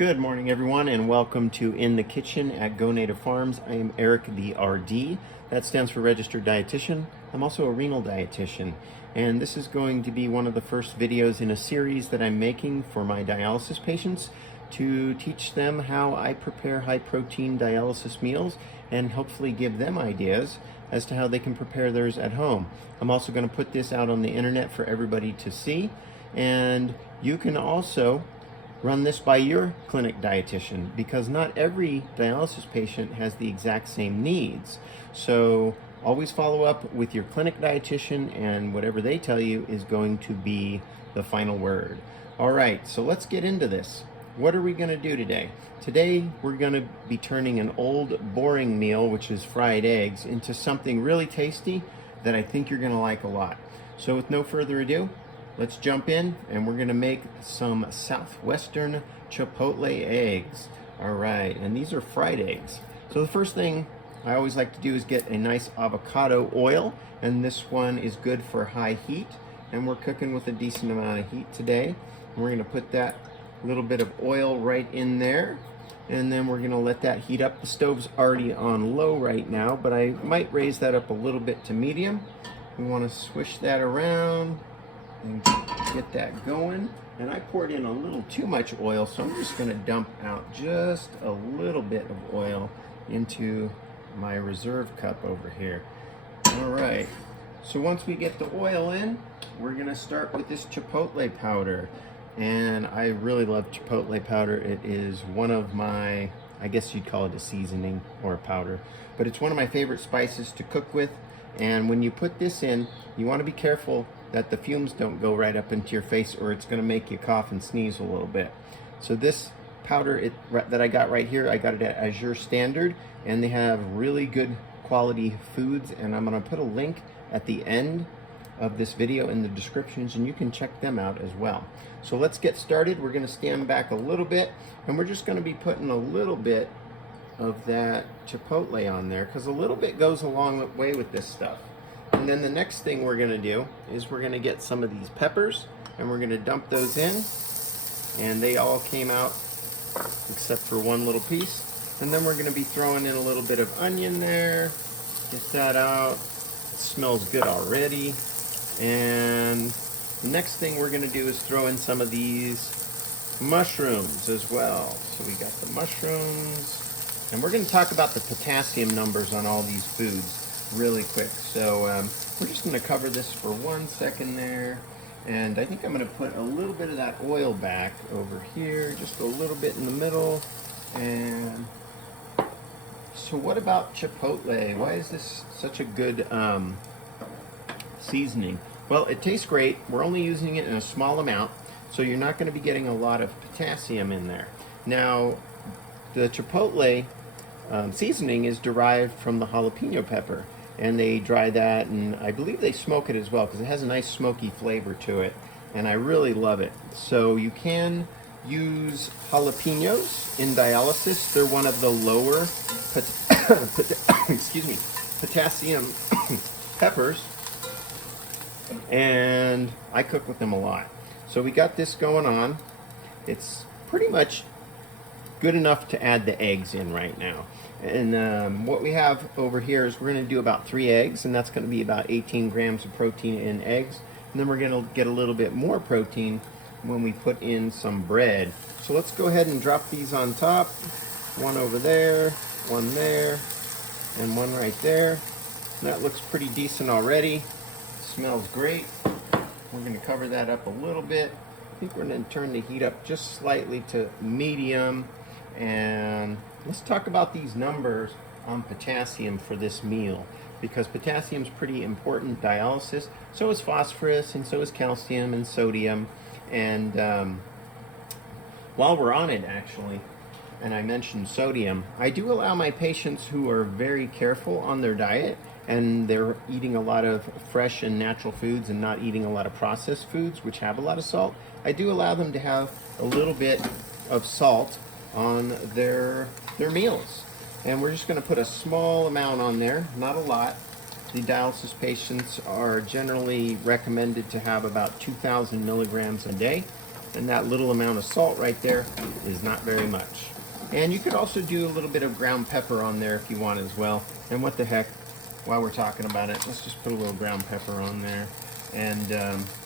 Good morning, everyone, and welcome to In the Kitchen at Go Native Farms. I am Eric, the RD. That stands for Registered Dietitian. I'm also a renal dietitian, and this is going to be one of the first videos in a series that I'm making for my dialysis patients to teach them how I prepare high-protein dialysis meals and hopefully give them ideas as to how they can prepare theirs at home. I'm also going to put this out on the internet for everybody to see, and you can also run this by your clinic dietitian, because not every dialysis patient has the exact same needs. So always follow up with your clinic dietitian, and whatever they tell you is going to be the final word. All right, so let's get into this. What are we going to do today? Today we're going to be turning an old boring meal, which is fried eggs, into something really tasty that I think you're going to like a lot. So with no further ado, let's jump in, and we're gonna make some Southwestern Chipotle eggs. All right, and these are fried eggs. So the first thing I always like to do is get a nice avocado oil, and this one is good for high heat, and we're cooking with a decent amount of heat today. And we're gonna put that little bit of oil right in there, and then we're gonna let that heat up. The stove's already on low right now, but I might raise that up a little bit to medium. We wanna swish that around and get that going. And I poured in a little too much oil, so I'm just going to dump out just a little bit of oil into my reserve cup over here. All right, so once we get the oil in, we're going to start with this chipotle powder. And I really love chipotle powder. It is one of my, I guess you'd call it a seasoning or a powder, but it's one of my favorite spices to cook with. And when you put this in, you want to be careful that the fumes don't go right up into your face, or it's going to make you cough and sneeze a little bit. So this powder that I got right here, I got it at Azure Standard, and they have really good quality foods, and I'm going to put a link at the end of this video in the descriptions, and you can check them out as well. So let's get started. We're going to stand back a little bit, and we're just going to be putting a little bit of that chipotle on there, because a little bit goes a long way with this stuff. And then the next thing we're going to do is we're going to get some of these peppers, and we're going to dump those in, and they all came out except for one little piece. And then we're going to be throwing in a little bit of onion there. Get that out. It smells good already. And the next thing we're going to do is throw in some of these mushrooms as well. So we got the mushrooms. And we're going to talk about the potassium numbers on all these foods really quick. So we're just going to cover this for 1 second there. And I think I'm going to put a little bit of that oil back over here, just a little bit in the middle. And so what about chipotle? Why is this such a good seasoning? Well, it tastes great. We're only using it in a small amount, so you're not going to be getting a lot of potassium in there. Now, the chipotle seasoning is derived from the jalapeno pepper, and they dry that, and I believe they smoke it as well, because it has a nice smoky flavor to it, and I really love it. So you can use jalapenos in dialysis. They're one of the lower excuse me, potassium peppers, and I cook with them a lot. So we got this going on. It's pretty much good enough to add the eggs in right now. And what we have over here is we're going to do about 3 eggs, and that's going to be about 18 grams of protein in eggs. And then we're going to get a little bit more protein when we put in some bread. So let's go ahead and drop these on top. One over there, one there, and one right there. And that looks pretty decent already. Smells great. We're going to cover that up a little bit. I think we're going to turn the heat up just slightly to medium. And let's talk about these numbers on potassium for this meal, because potassium is pretty important dialysis. So is phosphorus, and so is calcium and sodium. And while we're on it, actually, and I mentioned sodium, I do allow my patients who are very careful on their diet and they're eating a lot of fresh and natural foods and not eating a lot of processed foods which have a lot of salt, I do allow them to have a little bit of salt on their meals. And we're just going to put a small amount on there, not a lot. The dialysis patients are generally recommended to have about 2,000 milligrams a day. And that little amount of salt right there is not very much. And you could also do a little bit of ground pepper on there if you want as well. And what the heck, while we're talking about it, let's just put a little ground pepper on there. And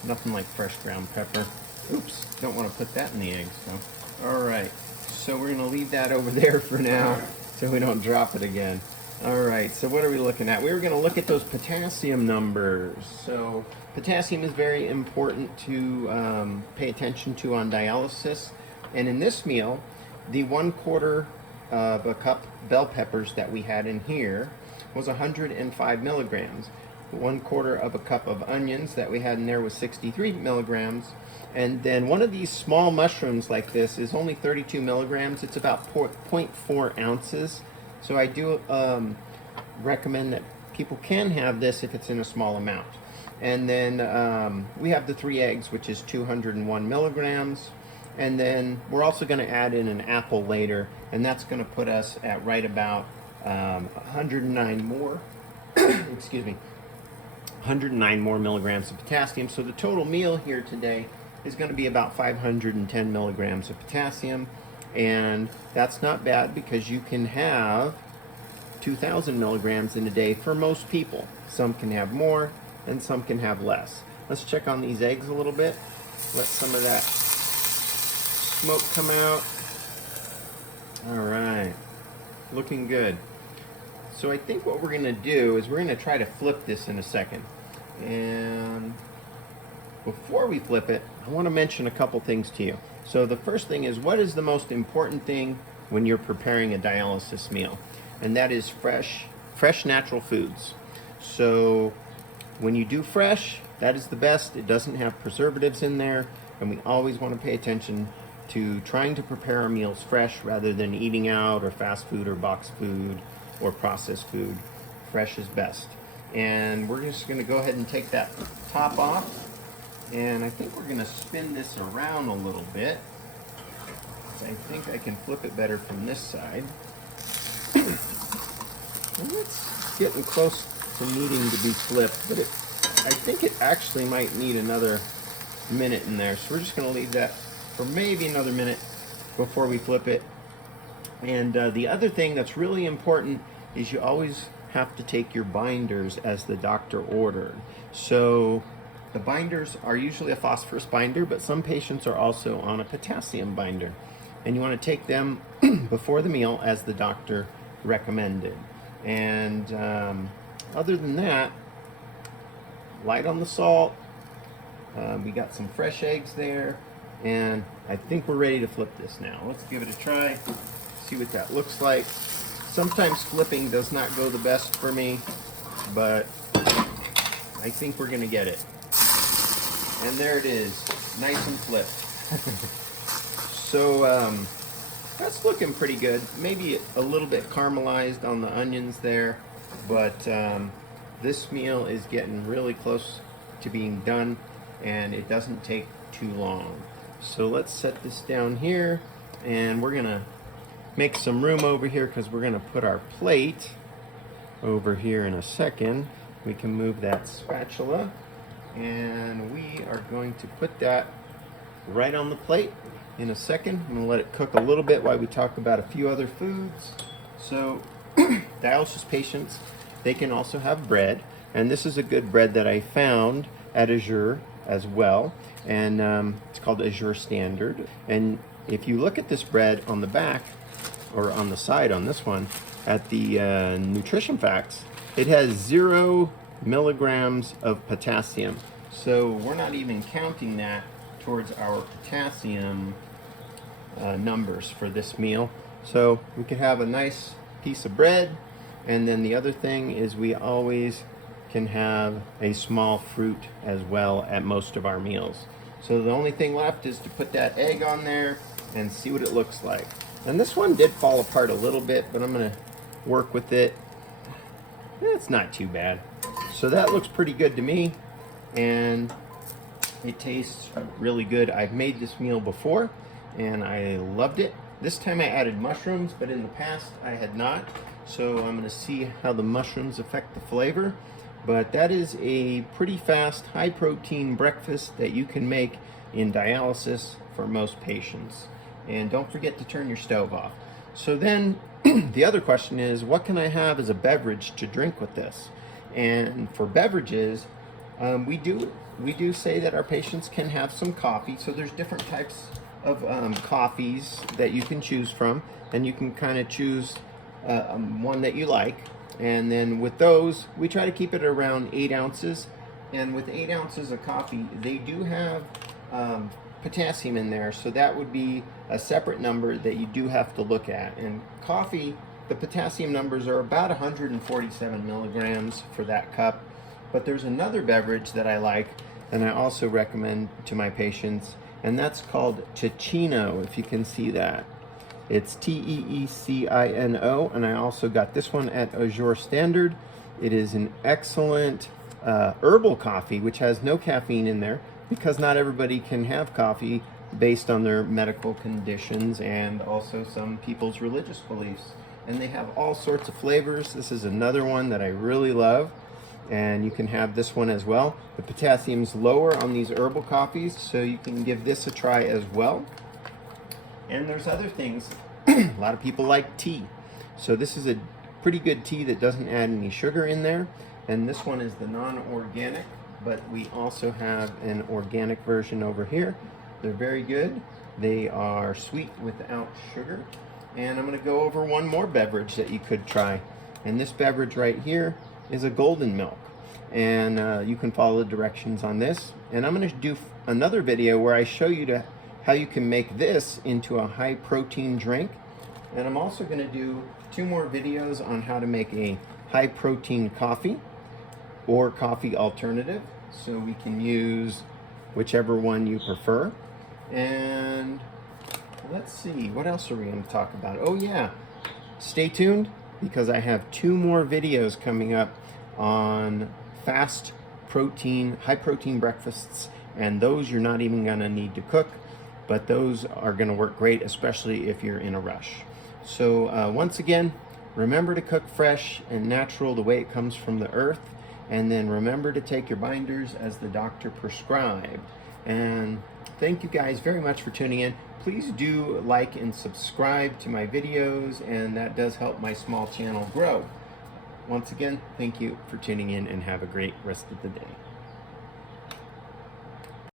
nothing like fresh ground pepper. Oops, don't want to put that in the eggs. So. All right, so we're gonna leave that over there for now so we don't drop it again. All right, so what are we looking at? We were gonna look at those potassium numbers. So potassium is very important to pay attention to on dialysis. And in this meal, the 1/4 of a cup bell peppers that we had in here was 105 milligrams. 1/4 of a cup of onions that we had in there was 63 milligrams. And then one of these small mushrooms like this is only 32 milligrams. It's about 0.4 ounces. So I do recommend that people can have this if it's in a small amount. And then we have the 3 eggs, which is 201 milligrams. And then we're also going to add in an apple later, and that's going to put us at right about 109 more, excuse me, 109 more milligrams of potassium. So the total meal here today is going to be about 510 milligrams of potassium, and that's not bad because you can have 2,000 milligrams in a day for most people. Some can have more and some can have less. Let's check on these eggs a little bit. Let some of that smoke come out. All right, looking good. So I think what we're going to do is we're going to try to flip this in a second. And before we flip it, I want to mention a couple things to you. So the first thing is, what is the most important thing when you're preparing a dialysis meal? And that is fresh natural foods. So when you do fresh, that is the best. It doesn't have preservatives in there, and we always want to pay attention to trying to prepare our meals fresh rather than eating out or fast food or boxed food or processed food. Fresh is best. And we're just going to go ahead and take that top off. And I think we're going to spin this around a little bit. I think I can flip it better from this side. And it's getting close to needing to be flipped, but I think it actually might need another minute in there. So we're just going to leave that for maybe another minute before we flip it. And the other thing that's really important is you always have to take your binders as the doctor ordered. So the binders are usually a phosphorus binder, but some patients are also on a potassium binder. And you want to take them before the meal as the doctor recommended. And other than that, light on the salt. We got some fresh eggs there. And I think we're ready to flip this now. Let's give it a try, see what that looks like. Sometimes flipping does not go the best for me, but I think we're gonna get it. And there it is, nice and flipped. So that's looking pretty good. Maybe a little bit caramelized on the onions there, but this meal is getting really close to being done, and it doesn't take too long. So let's set this down here, and we're gonna make some room over here because we're gonna put our plate over here in a second. We can move that spatula, and we are going to put that right on the plate in a second. I'm gonna let it cook a little bit while we talk about a few other foods. So dialysis patients, they can also have bread, and this is a good bread that I found at Azure as well, and it's called Azure Standard. And if you look at this bread on the back, or on the side on this one, at the nutrition facts, it has 0 milligrams of potassium. So we're not even counting that towards our potassium numbers for this meal. So we could have a nice piece of bread, and then the other thing is we always can have a small fruit as well at most of our meals. So the only thing left is to put that egg on there and see what it looks like. And this one did fall apart a little bit, but I'm gonna work with it. It's not too bad. So that looks pretty good to me, and it tastes really good. I've made this meal before, and I loved it. This time I added mushrooms, but in the past I had not. So I'm gonna see how the mushrooms affect the flavor. But that is a pretty fast, high protein breakfast that you can make in dialysis for most patients. And don't forget to turn your stove off. So then the other question is, what can I have as a beverage to drink with this? And for beverages, we do say that our patients can have some coffee. So there's different types of coffees that you can choose from, and you can kind of choose one that you like. And then with those, we try to keep it around 8 ounces. And with 8 ounces of coffee, they do have potassium in there, so that would be a separate number that you do have to look at. And coffee, the potassium numbers are about 147 milligrams for that cup. But there's another beverage that I like and I also recommend to my patients, and that's called Teeccino, if you can see that. It's Teeccino, and I also got this one at Azure Standard. It is an excellent herbal coffee, which has no caffeine in there, because not everybody can have coffee based on their medical conditions and also some people's religious beliefs. And they have all sorts of flavors. This is another one that I really love, and you can have this one as well. The potassium's lower on these herbal coffees, so you can give this a try as well. And there's other things. A lot of people like tea. So this is a pretty good tea that doesn't add any sugar in there. And this one is the non-organic, but we also have an organic version over here. They're very good. They are sweet without sugar. And I'm going to go over one more beverage that you could try. And this beverage right here is a golden milk. And you can follow the directions on this. And I'm going to do another video where I show you how you can make this into a high protein drink. And I'm also going to do 2 more videos on how to make a high protein coffee or coffee alternative. So we can use whichever one you prefer. And let's see, what else are we going to talk about? Oh yeah, stay tuned, because I have 2 more videos coming up on fast protein, high protein breakfasts, and those you're not even going to need to cook, but those are going to work great, especially if you're in a rush. So once again, remember to cook fresh and natural the way it comes from the earth, and then remember to take your binders as the doctor prescribed. And thank you guys very much for tuning in. Please do like and subscribe to my videos, and that does help my small channel grow. Once again, thank you for tuning in, and have a great rest of the day.